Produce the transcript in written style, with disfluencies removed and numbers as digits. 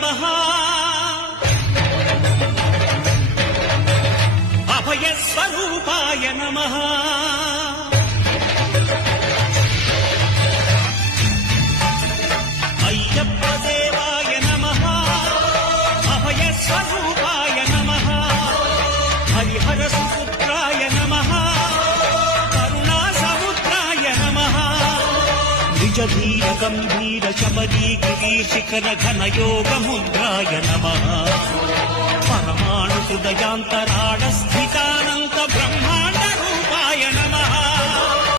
నమః అభయస్వరూపాయ నమః అయ్యప్ప దేవాయ నమః అభయస్వరూపాయ నమః హరిహర సుపుత్రాయ నమః కరుణా సముద్రాయ నమః నిజధీర గంభీర శబరీ గిరీశిఖర ఘన యోగ ముద్రాయ నమః పరమాణు హృదయాంతరాళ స్థితానంత